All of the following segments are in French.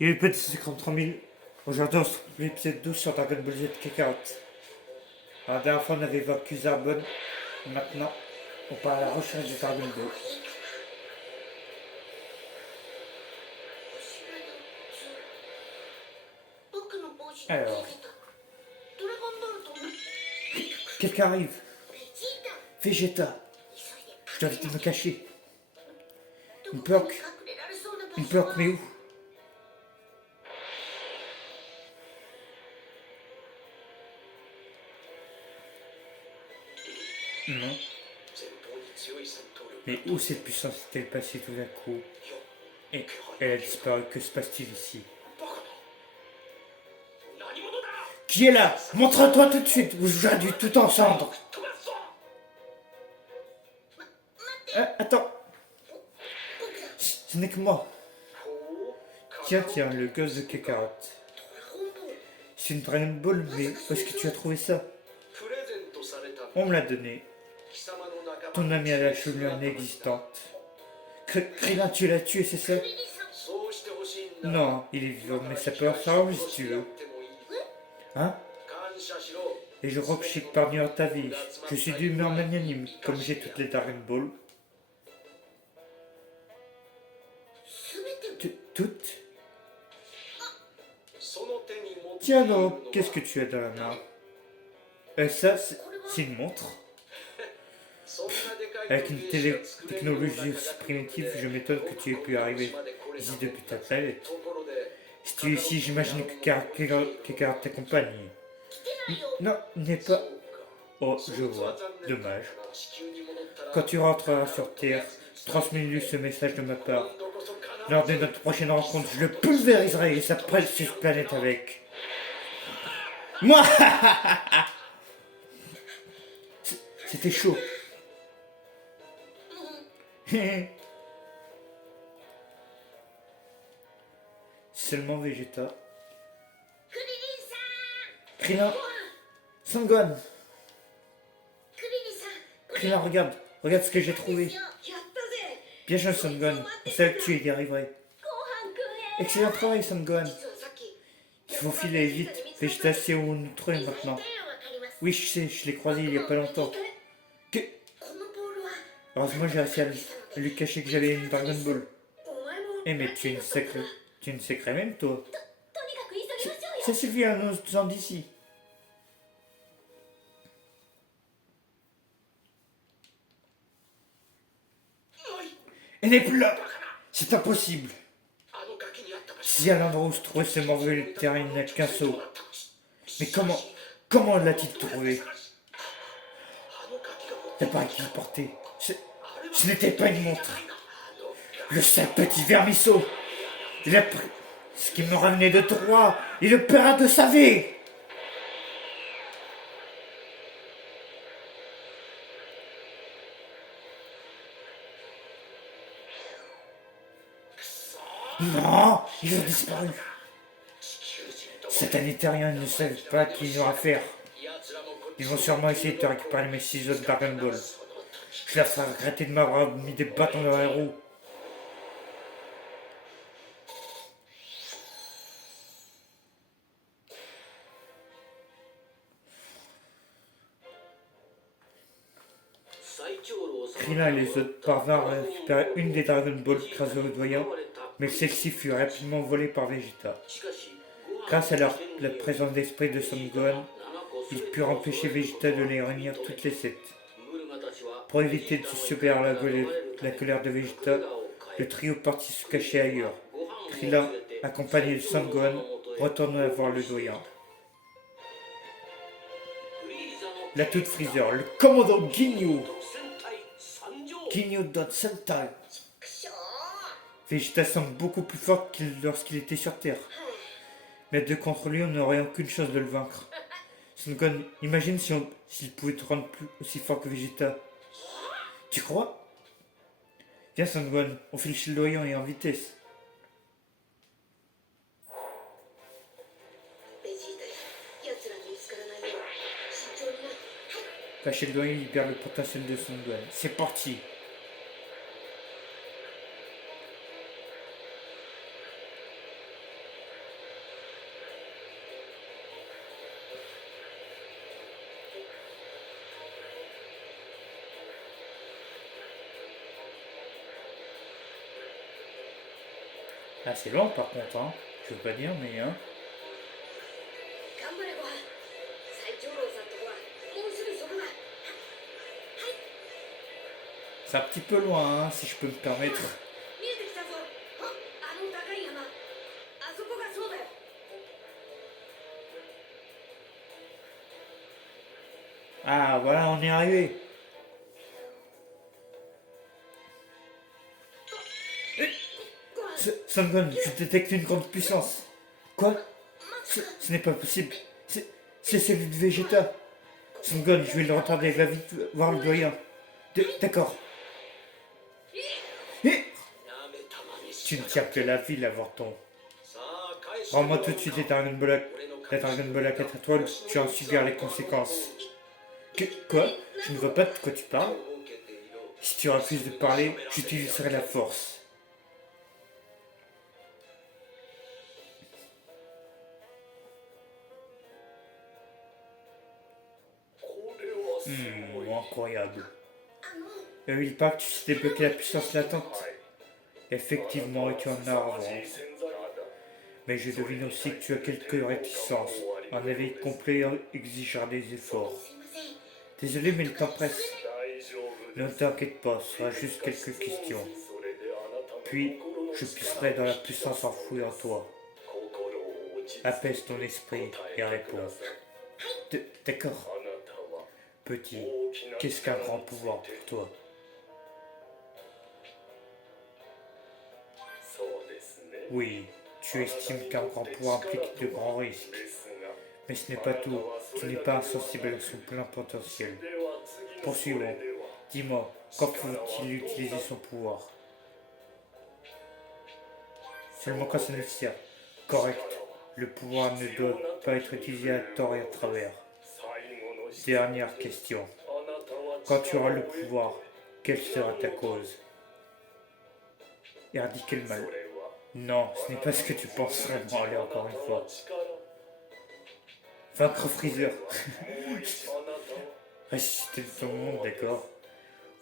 Il y a eu petit 53 000. Aujourd'hui, on se trouve l'épisode 12 sur Dragon Ball Z Kakarot. La dernière fois, on avait vaincu Zarbon. Maintenant, on part à la recherche du Dragon Ball. Alors, quelqu'un arrive. Vegeta. Je dois vite me cacher. Une bloque. Une bloque, mais où? Non. Mais où cette puissance est-elle passée tout d'un coup? Et elle a disparu. Que se passe-t-il ici? Qui est là? Montre-toi tout de suite, ou je réduis tout en cendres. Attends. Ce n'est que moi. Tiens, le gosse de Kakarot. C'est une Dragon Ball, mais où est-ce que tu as trouvé ça? On me l'a donné. Ton ami a la chevelure inexistante. Krillin, tu l'as tué, c'est ça? Non, il est vivant, mais ça peut en s'arranger si tu veux. Hein? Et je crois que j'ai épargné ta vie. Je suis d'humeur magnanime, comme j'ai toutes les Dragon Ball. Toutes? Tiens donc, qu'est-ce que tu as dans la main? Ça, c'est une montre. Avec une technologie aussi primitive, je m'étonne que tu aies pu arriver ici depuis ta planète. Si tu es ici, j'imagine que Kakarot t'accompagne. Non, il n'est pas... Oh, je vois. Dommage. Quand tu rentreras sur Terre, transmets-lui ce message de ma part. Lors de notre prochaine rencontre, je le pulvériserai et sa précieuse planète avec. Moi. C'était chaud. Seulement Vegeta. Krillin. Sangon. Krillin, regarde. Regarde ce que j'ai trouvé. Bien joué, Sangon. Je savais que tu y arriverais. Excellent travail, Sangon. Il faut filer vite. Vegeta sait où nous trouver maintenant. Oui, je sais, je l'ai croisé il y a pas longtemps. Que... Heureusement, j'ai réussi à lui cacher que j'avais une Dragon Ball. Eh, mais tu es une sacrée même, toi. Ça suffit à nos gens d'ici. Elle n'est plus là. C'est impossible. Si à l'endroit où se trouvait ce morveux terrain n'a qu'un saut. Mais comment l'a-t-il trouvé? L'appareil qu'il portait, ce n'était pas une montre. Le sale petit vermisseau. Il a pris ce qui me ramenait de Troie et le paiera de sa vie. Non, il a disparu. Satan et Terrien ne savent pas qui ils ont affaire. Ils vont sûrement essayer de te récupérer mes ciseaux de Dragon Ball. Je leur ferai regretter de m'avoir mis des bâtons dans les roues. Krillin et les autres parvinrent à récupérer une des Dragon Ball grâce au doyen, mais celle-ci fut rapidement volée par Vegeta. Grâce à la présence d'esprit de Son Gohan, ils purent empêcher Vegeta de les réunir toutes les 7. Pour éviter de se subir à la colère de Vegeta, le trio partit se cacher ailleurs. Krillin, accompagné de Son Gohan, retourna voir le doyen. La toute Freezer, le commandant Ginyu Don Sentai. Vegeta semble beaucoup plus fort lorsqu'il était sur Terre. Mais deux contre lui, on n'aurait aucune chance de le vaincre. Son Gohan, imagine s'il pouvait te rendre aussi fort que Vegeta. Tu crois? Viens, Son Gohan, on file chez le doyen et en vitesse. Chez le doyen, il perd le potentiel de Son Gohan. C'est parti. Ah, c'est long par contre, hein. Je veux pas dire, mais hein. C'est un petit peu loin, hein, si je peux me permettre. Ah, voilà, on est arrivé. Son Gohan, je détecte une grande puissance. Quoi? Ce n'est pas possible. C'est celui de Vegeta. Son Gohan, je vais le retarder, va vite voir le doyen. D'accord. Tu ne tiens que la ville, avorton. Rends-moi tout de suite les Dragon Ball. La Dragon Ball à 4 étoiles, tu vas en subir les conséquences. Quoi? Je ne vois pas de quoi tu parles. Si tu refuses de parler, j'utiliserai la force. Incroyable. Il paraît que tu sais débloquer la puissance latente. Effectivement, et tu en as avance. Mais je devine aussi que tu as quelques réticences. Un éveil complet exigera des efforts. Désolé, mais le temps presse. Ne t'inquiète pas, ce sera juste quelques questions. Puis, je puiserai dans la puissance enfouie en toi. Apaise ton esprit et réponds. D'accord. Petit, qu'est-ce qu'un grand pouvoir pour toi? Oui, tu estimes qu'un grand pouvoir implique de grands risques. Mais ce n'est pas tout. Tu n'es pas insensible à son plein potentiel. Poursuivons. Dis-moi, quand faut-il utiliser son pouvoir? Seulement quand c'est nécessaire. Correct. Le pouvoir ne doit pas être utilisé à tort et à travers. Dernière question. Quand tu auras le pouvoir, quelle sera ta cause? Éradiquer le mal. Non, ce n'est pas ce que tu penses vraiment. Allez, encore une fois. Vaincre Freezer. Ressusciter ton monde, d'accord?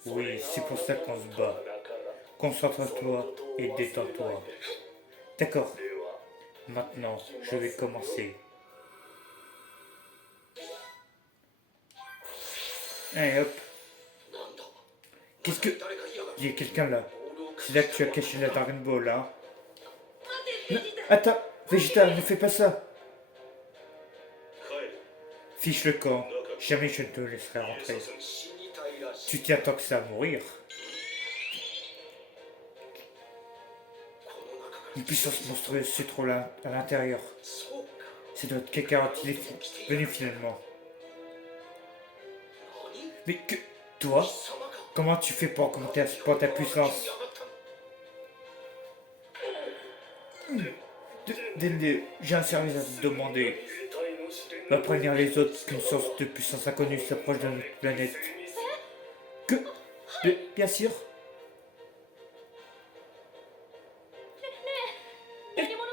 Oui, c'est pour ça qu'on se bat. Concentre-toi et détends-toi. D'accord. Maintenant, je vais commencer. Allez, hop. Qu'est-ce que... Il y a quelqu'un là. C'est là que tu as caché la Dragon Ball, hein? Non, attends, Vegeta, ne fais pas ça. Fiche le camp. Jamais je ne te laisserai rentrer. Tu t'y attends que ça à mourir. Une puissance monstrueuse se trouve là, à l'intérieur. C'est notre Kakarot, il est venu finalement. Mais que... Toi? Comment tu fais pour augmenter à ce point ta puissance? J'ai un service à te demander. Va prévenir les autres qu'une source de puissance inconnue s'approche de notre planète. Que... Bien sûr.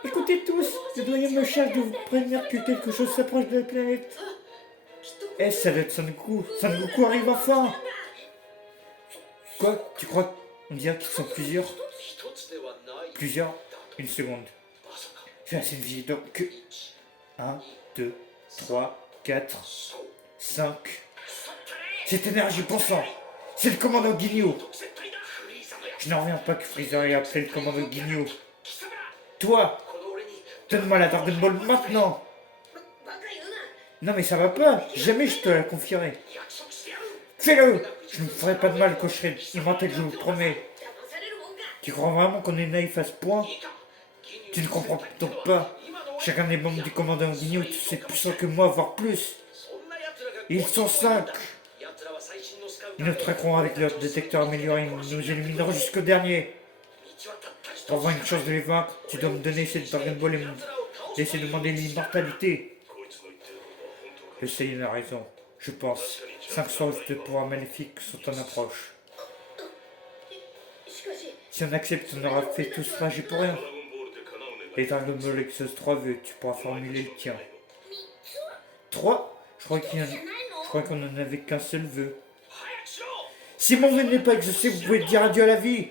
Écoutez tous, le doyen me charge de vous prévenir que quelque chose s'approche de la planète. Ça doit être Son Goku. Son Goku arrive enfin. Quoi? Tu crois qu'on dirait qu'ils sont plusieurs? Plusieurs? Une seconde. J'ai assez de vie, donc... 1, 2, 3, 4, 5... Cette énergie pensant, c'est le commandant Ginyu. Je n'en reviens pas que Freezer ait appelé le commandant Ginyu. Toi, donne-moi la Dragon Ball maintenant. Non mais ça va pas, jamais je te la confierai. Fais-le. Je ne me ferai pas de mal quand je serai immortel, je vous le promets. Tu crois vraiment qu'on est naïf à ce point? Tu ne comprends donc pas. Chacun des membres du commandant Ginyu est plus puissant que moi, voire plus. Ils sont 5. Ils nous traqueront avec leur détecteur amélioré, ils nous élimineront jusqu'au dernier. Pour avoir une chance de les vaincre, tu dois me donner cette Dragon Ball et me laisser demander l'immortalité. Le Saiyan a raison, je pense. 5 sources de pouvoirs maléfiques sont en approche. Si on accepte, on aura fait tout ce trajet pour rien. Les Dragon Ball Exos 3 vœux, tu pourras formuler le tien. 3? Je crois qu'on n'en avait qu'un seul vœu. Si mon vœu n'est pas exaucé, vous pouvez dire adieu à la vie.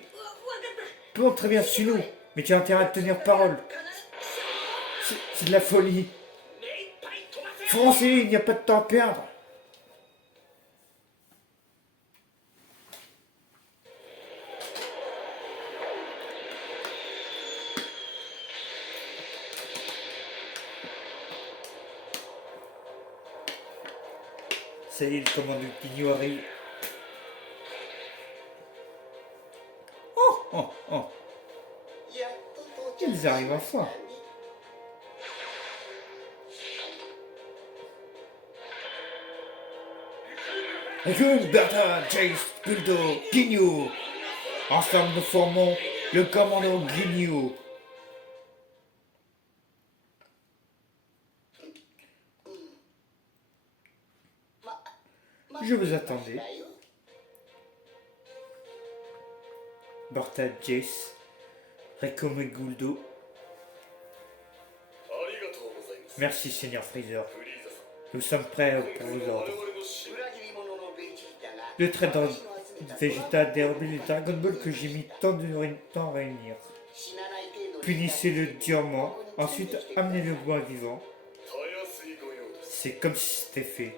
Bon, très bien, suis-nous. Mais tu as intérêt à tenir parole. C'est de la folie. Foncez, il n'y a pas de temps à perdre. Ça y est, le commandant Ginyu arrive. Oh, oh, oh. Ils arrivent enfin. Raccoon, Bertha, Chase, Guldo, Ginyu. Ensemble nous formons le commando Ginyu. Je vous attendais. Bertha, Jace, Raccoon et Guldo. Merci, Seigneur Freezer. Nous sommes prêts pour vos ordres. Le trait de Vegeta a dérobé les Dragon Ball que j'ai mis tant de temps à réunir. Punissez le diamant, ensuite amenez le bois vivant. C'est comme si c'était fait.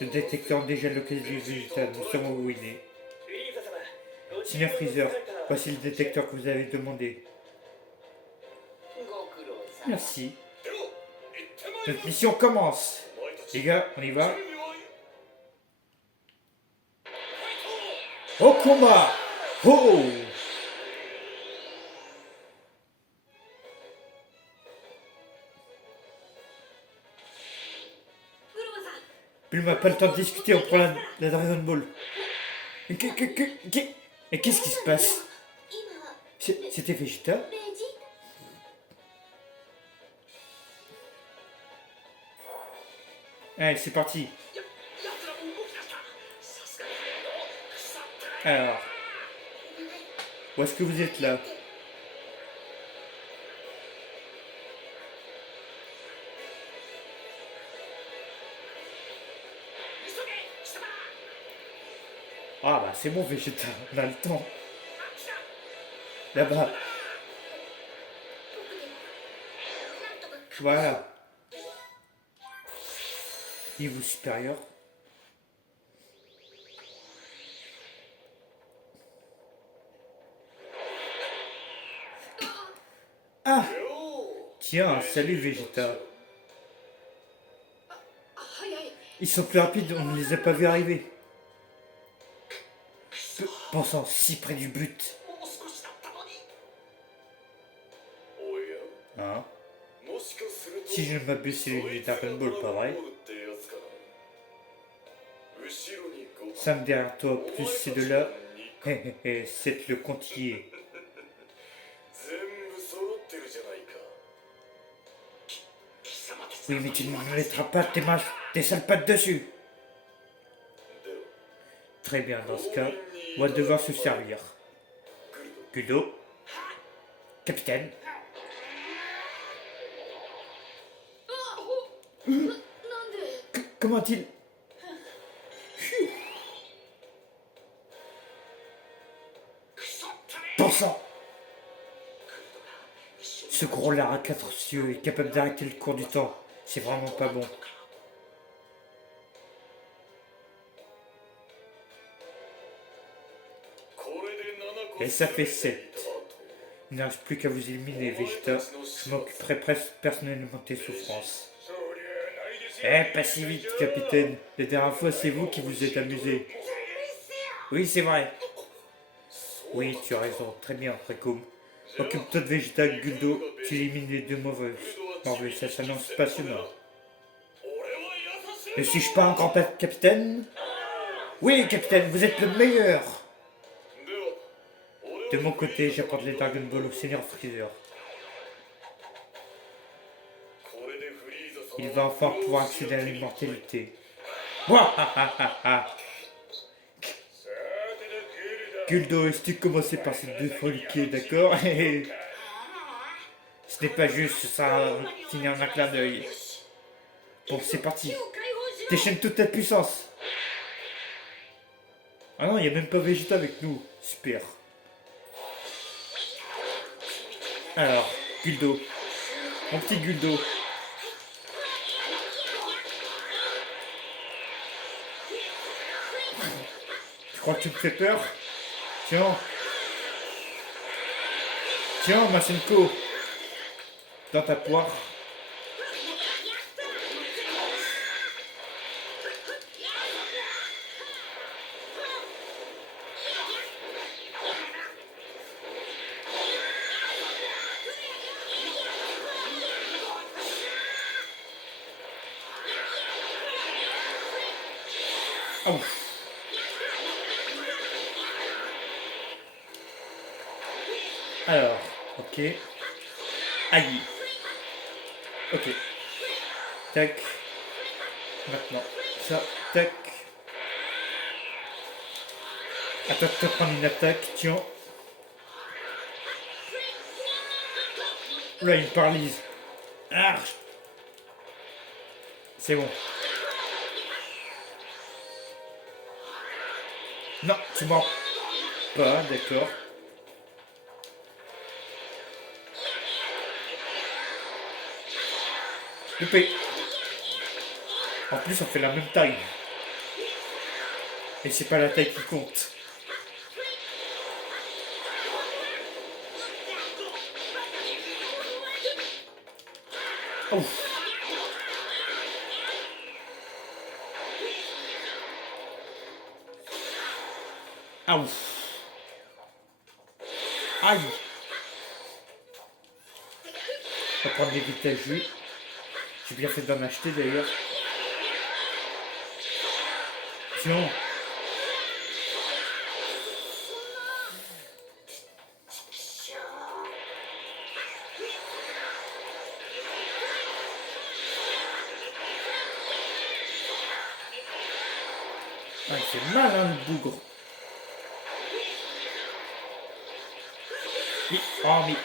Le détecteur déjà localisé Vegeta, nous sommes ruinés. Seigneur Freezer, voici le détecteur que vous avez demandé. Merci. Notre mission commence. Les gars, on y va. Au combat! Oh! Bulma, pas le temps de discuter, on prend la Dragon Ball. Et qu'est-ce qui se passe? C'était Vegeta? Allez, c'est parti. Alors, où est-ce que vous êtes là? Ah bah c'est bon Vegeta, on a le temps. Là-bas. Voilà. Niveau supérieur. Ah! Tiens, salut Vegeta. Ils sont plus rapides, on ne les a pas vus arriver. Pensant si près du but. Hein? Si je ne m'abuse, c'est les Dragon Ball, pas vrai? Sam derrière toi, plus ces deux-là. C'est le comptier. Oui, mais tu ne me mettras pas tes sales pattes dessus. Très bien, dans ce cas, on va devoir se servir. Guldo. Capitaine. Comment il... Pensant. Ce gros lard à 4 cieux est capable d'arrêter le cours du temps. C'est vraiment pas bon. Et ça fait 7. Il ne reste plus qu'à vous éliminer, Vegeta. Je m'occuperai presque personnellement de tes souffrances. Pas si vite, capitaine. La dernière fois, c'est vous qui vous êtes amusé. Oui, c'est vrai. Oui, tu as raison. Très bien, Raccoon. Occupe-toi de Vegeta, Guldo. Tu élimines les deux mauvaises. Marvel, ça s'annonce passionnant. Ne suis-je pas un grand capitaine? Oui, capitaine, vous êtes le meilleur. De mon côté, j'apporte les Dragon Ball au Seigneur Freezer. Il va enfin pouvoir accéder à l'immortalité. Guldo, est-ce que tu commençais par cette défoliquer, d'accord? Ce n'est pas juste, ça finir en un clin d'œil. Bon, c'est parti. Déchaîne toute ta puissance. Ah non, il n'y a même pas Vegeta avec nous. Super. Alors, Guldo. Mon petit Guldo. Tu crois que tu me fais peur? Tiens. Tiens, Masenko. Dans ta poire. Ah ouf. Alors, ok. Aïe. Ok. Tac. Maintenant. Ça. Tac. Attends de te prendre une attaque. Tiens. Là, il me paralyse. Ah. C'est bon. Non, tu mens pas, d'accord. Loupé. En plus, on fait la même taille. Et c'est pas la taille qui compte. Ouf. Ah ouf. Aïe. On va prendre des vites jus. J'ai bien fait d'en acheter d'ailleurs. Sinon. Ah, il fait mal hein, le bougre. Oui. Oh mais.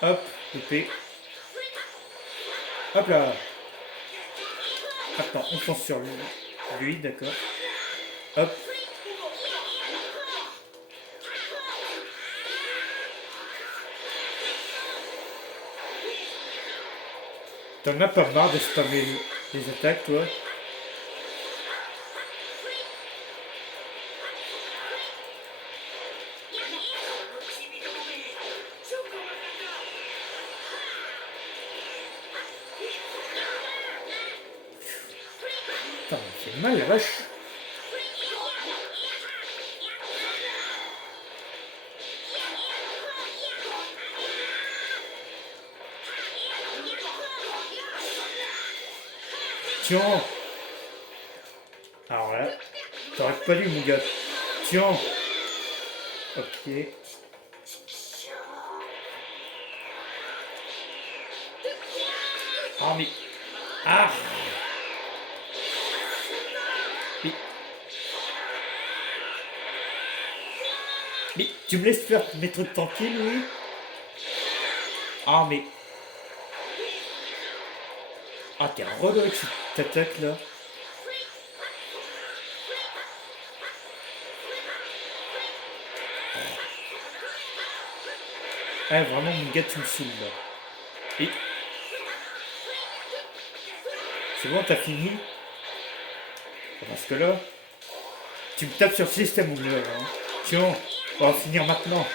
Hop, épée. Hop là. Attends, on fonce sur lui. Lui, d'accord. Hop. T'en as pas marre de spammer les attaques, toi? Putain, c'est mal la vache. Tiens. Alors là, t'aurais pas dû mon gars. Tiens. Ok. Oh mais. Ah. Mais, mais tu me laisses faire mes trucs tranquilles, oui? Ah mais. Ah t'es relou avec cette attaque là. Ah vraiment mon gars tu me saoules là. Et. C'est bon, t'as fini? Parce que là, tu me tapes sur le système ou là, hein. Tiens, on va finir maintenant.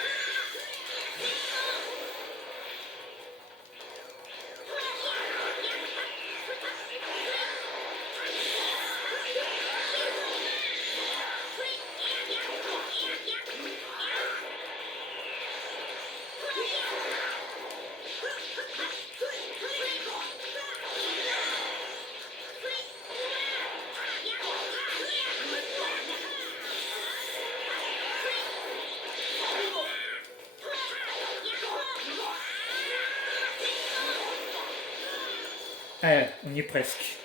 Eh, on y est presque.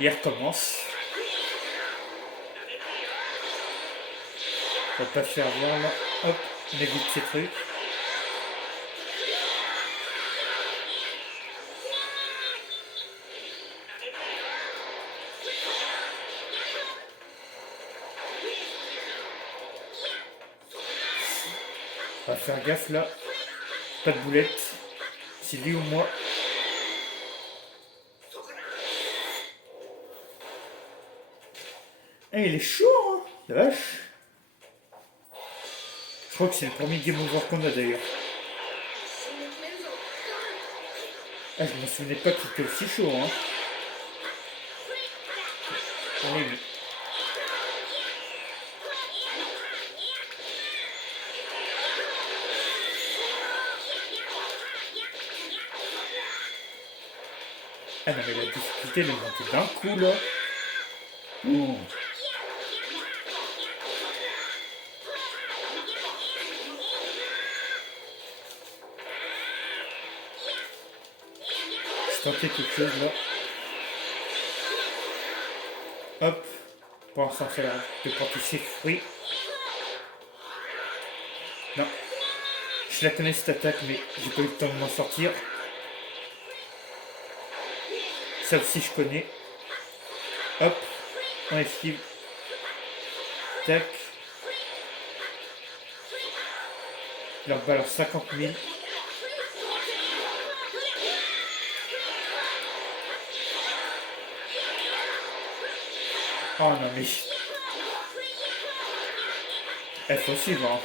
Il recommence. On va pas se faire voir là. Hop, on évite ces trucs. On va faire gaffe là. Pas de boulette. C'est lui ou moi. Eh, il est chaud, hein, la vache. Je crois que c'est le premier game over qu'on a d'ailleurs. Ah, je me souvenais pas qu'il était aussi chaud, hein. On est vu. Ah non mais la difficulté elle est montée d'un coup là. Ouh. Je tentais quelque chose là. Hop. Pour l'instant c'est là de porter ses fruits. Non. Je la connais cette attaque mais j'ai pas eu le temps de m'en sortir. Ça aussi je connais. Hop. On esquive. Tac. Je leur balance 50 000. Oh non mais... Il faut suivre. Hein.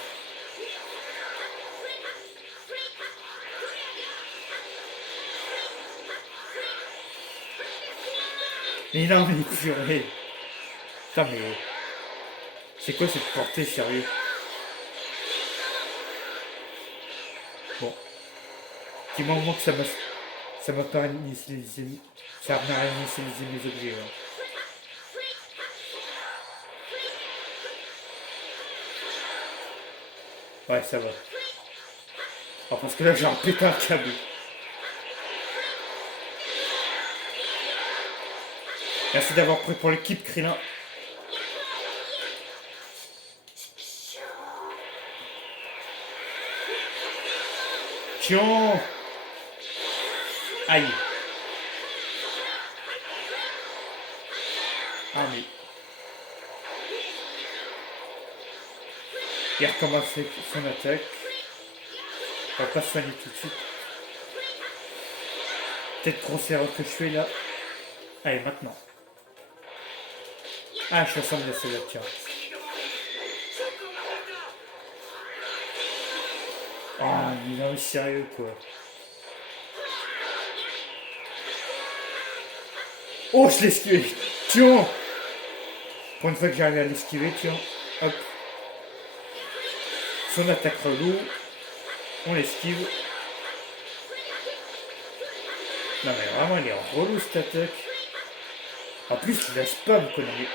Mais non mais purée. Putain mais... C'est quoi cette portée sérieux? Bon. Dis-moi au moins que ça m'a pas initialisé. Ça m'a initialisé mes objets. Hein. Ouais, ça va. Oh, parce que là, j'ai un pétard câble. Merci d'avoir pris pour l'équipe, Krillin. Tiens. Aïe. Ah, mais... Il recommence son attaque. On va pas se soigner tout de suite. Peut-être grosse erreur que je fais là. Allez, maintenant. Ah, je ressemble à celle-là, tiens. Ah, mais non, mais sérieux, quoi. Oh, je l'ai esquivé. Tiens. Pour une fois que j'arrive à l'esquiver, tiens. Hop. Son attaque relou. On l'esquive. Non mais vraiment, elle est relou cette attaque. En plus, il la spam, connerie.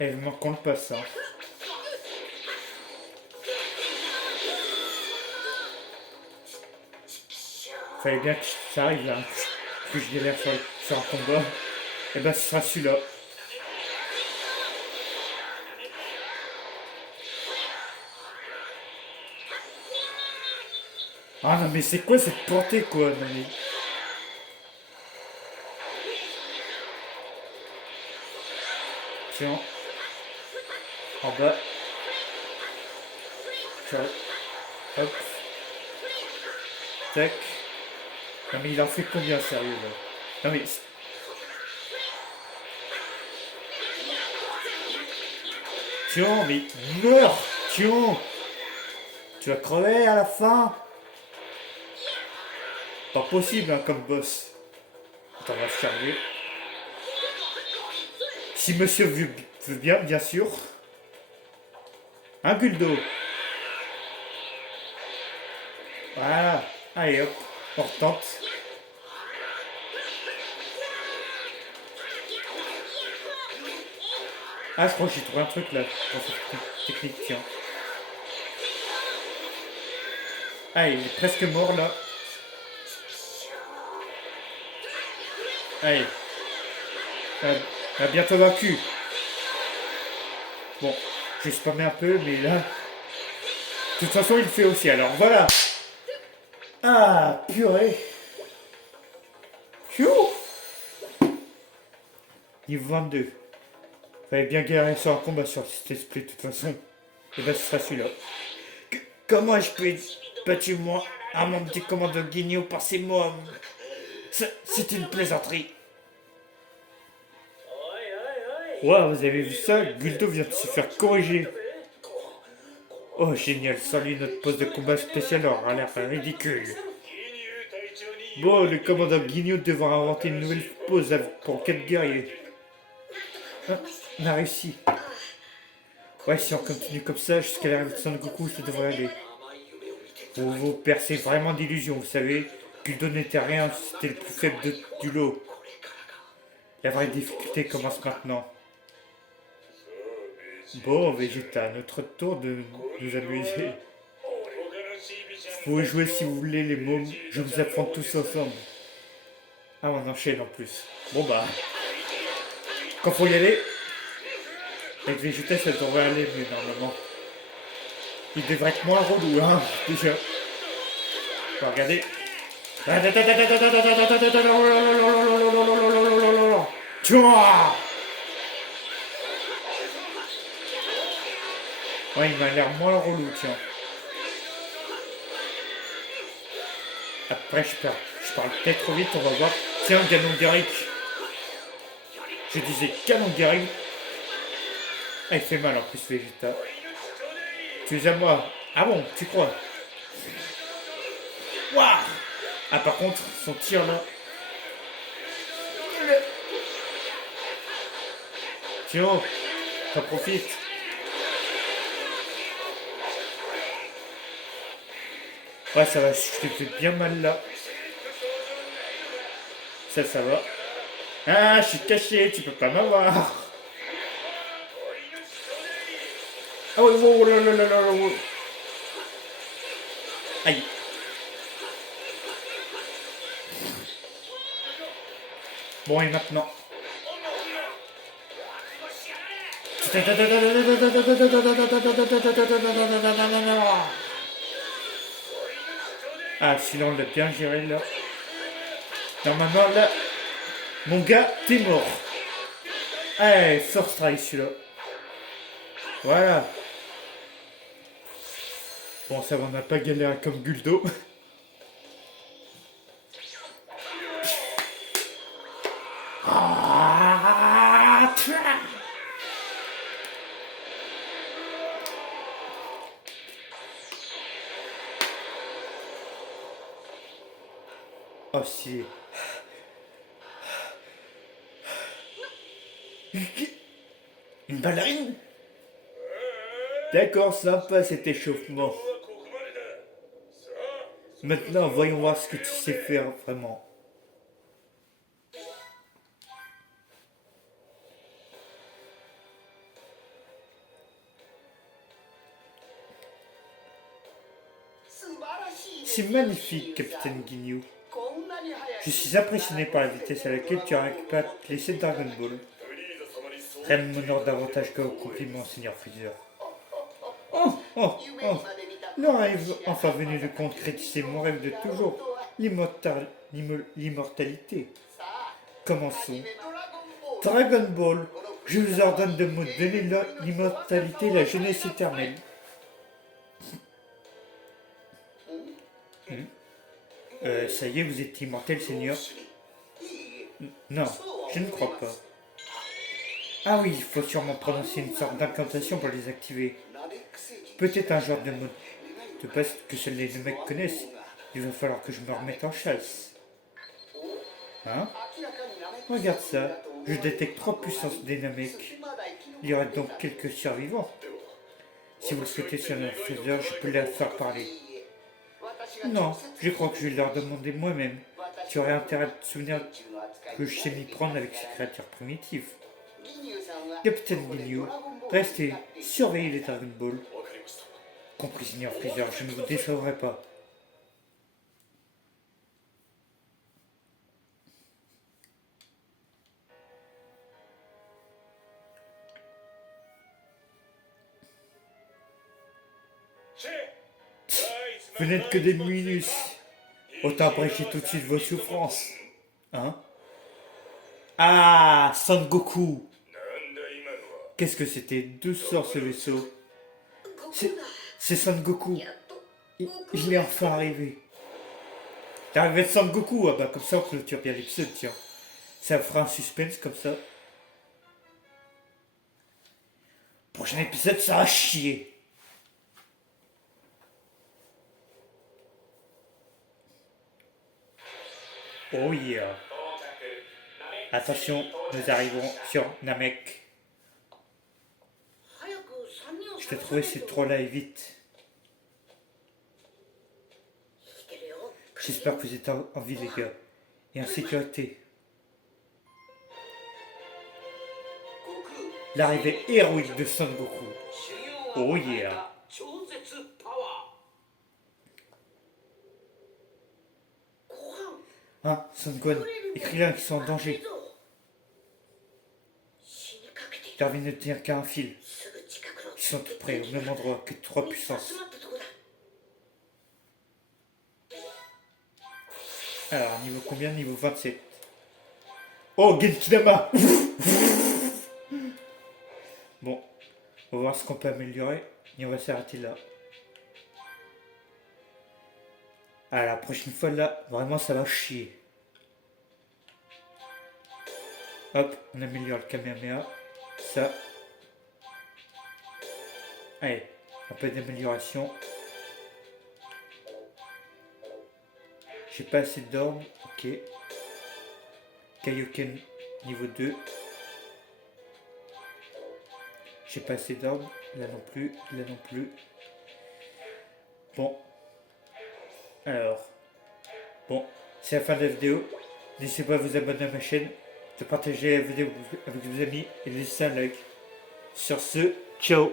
Elle manque qu'on le passe, hein. Fallait bien que ça arrive là. Que je galère sur un combat. Et ben ce sera celui-là. Ah non mais c'est quoi cette portée quoi, non mais... Tiens. En bas. Tiens. Hop. Tac. Non mais il en fait combien sérieux là? Non mais... Tiens, mais meurs! Tiens! Tu vas crever à la fin! Pas possible hein, comme boss. Attends, on va se charger. Si monsieur veut bien, bien sûr. Un Guldo. Voilà. Allez hop, on retente. Ah, je crois que j'ai trouvé un truc là, dans cette technique, tiens. Ah, il est presque mort là. Allez. On a bientôt vaincu. Bon, j'ai spammé un peu, mais là... De toute façon, il le fait aussi, alors voilà. Ah, purée. Pfiou. Niveau 22. Fallait bien galérer sur un combat sur cet esprit de toute façon. Et ben ce sera celui-là. Comment je peux être battu moi à mon petit commando guignol par ces mots? C'est une plaisanterie. Waouh, vous avez vu ça? Guldo vient de se faire corriger. Oh génial, sans lui notre poste de combat spécial aura l'air ridicule. Bon, le commandant Guignol devra inventer une nouvelle pose pour 4 guerriers. Ah, on a réussi. Ouais, si on continue comme ça, jusqu'à l'arrivée de Son Goku, ça devrait aller. Vous vous percez vraiment d'illusions, vous savez. Guldo n'était rien, c'était le plus faible du lot. La vraie difficulté commence maintenant. Bon, Vegeta, à notre tour de nous amuser. Vous pouvez jouer si vous voulez les mômes, je vous affronte tous ensemble. Ah, on enchaîne en plus. Bon bah, quand faut y aller, avec Vegeta ça devrait aller mieux normalement. Il devrait être moins relou, hein, déjà. Regardez. Ouais, il m'a l'air moins relou, tiens. Après, je parle peut-être trop vite, on va voir. Tiens, Ganon Garrick. Je disais Ganon Garrick. Ah, il fait mal en plus, Vegeta. Tu es à moi. Ah bon, tu crois? Waouh! Ah, par contre, son tir là. Tiens, t'en profites. Ouais, ça va, je te fais bien mal là. Ça va. Ah, je suis caché, tu peux pas m'avoir. Ah ouais, oh là là là là là. Aïe. Bon, et maintenant. Ah, sinon on l'a bien géré là. Normalement là, mon gars, t'es mort. Allez, first try celui-là. Voilà. Bon, ça va, on n'a pas galéré comme Guldo. Oh si. Une ballerine? D'accord, sympa cet échauffement. Maintenant, voyons voir ce que tu sais faire vraiment. C'est magnifique, capitaine Guignou. Je suis impressionné par la vitesse à laquelle tu as récupéré les 7 Dragon Ball. Rien ne m'honore davantage qu'au compliment, Seigneur Freezer. Oh, oh, oh. L'heure est enfin venue de concrétiser mon rêve de toujours, l'immortalité. Commençons. Dragon Ball, je vous ordonne de me donner l'immortalité et la jeunesse éternelle. Ça y est, vous êtes immortel, Seigneur? Non, je ne crois pas. Ah oui, il faut sûrement prononcer une sorte d'incantation pour les activer. Peut-être un genre de mot de passe que seuls les mecs connaissent. Il va falloir que je me remette en chasse. Hein? Regarde ça. Je détecte 3 puissances des Namek. Il y aura donc quelques survivants. Si vous le souhaitez sur un faiseur, je peux les faire parler. Non, je crois que je vais leur demander moi-même. Tu aurais intérêt à te souvenir que je sais m'y prendre avec ces créatures primitives. Capitaine Guignou, restez, surveillez les Dragon Ball. Compris, Seigneur Freezer, je ne vous décevrai pas. Vous n'êtes que des minus. Autant abréger tout de suite vos souffrances. Hein? Ah, Son Goku. Qu'est-ce que c'était? D'où sort ce vaisseau? C'est Son Goku. Il est enfin arrivé. T'es arrivé de Son Goku. Ah bah comme ça on clôture bien l'épisode, tiens. Ça fera un suspense comme ça. Prochain épisode, ça va chier. Oh yeah. Attention, nous arrivons sur Namek. Je t'ai trouvé ces trolls-là et vite. J'espère que vous êtes en vie, les gars. Et en sécurité. L'arrivée héroïque de Son Goku. Oh yeah. Hein, Son Gohan, écris-leur qu'ils sont en danger. Darwin ne tient qu'à un fil. Ils sont tout près, au même endroit que 3 puissances. Alors, niveau combien? Niveau 27. Oh, Genkidama. Bon, on va voir ce qu'on peut améliorer. Et on va s'arrêter là. Ah, la prochaine fois, là, vraiment, ça va chier. Hop, on améliore le Kamehameha. Ça. Allez, un peu d'amélioration. J'ai pas assez d'ormes. Ok. Kaioken niveau 2. J'ai pas assez d'ormes. Là non plus. Là non plus. Bon. Alors. Bon. C'est la fin de la vidéo. N'hésitez pas à vous abonner à ma chaîne. De partager la vidéo avec vos amis. Et de laisser un like. Sur ce, ciao.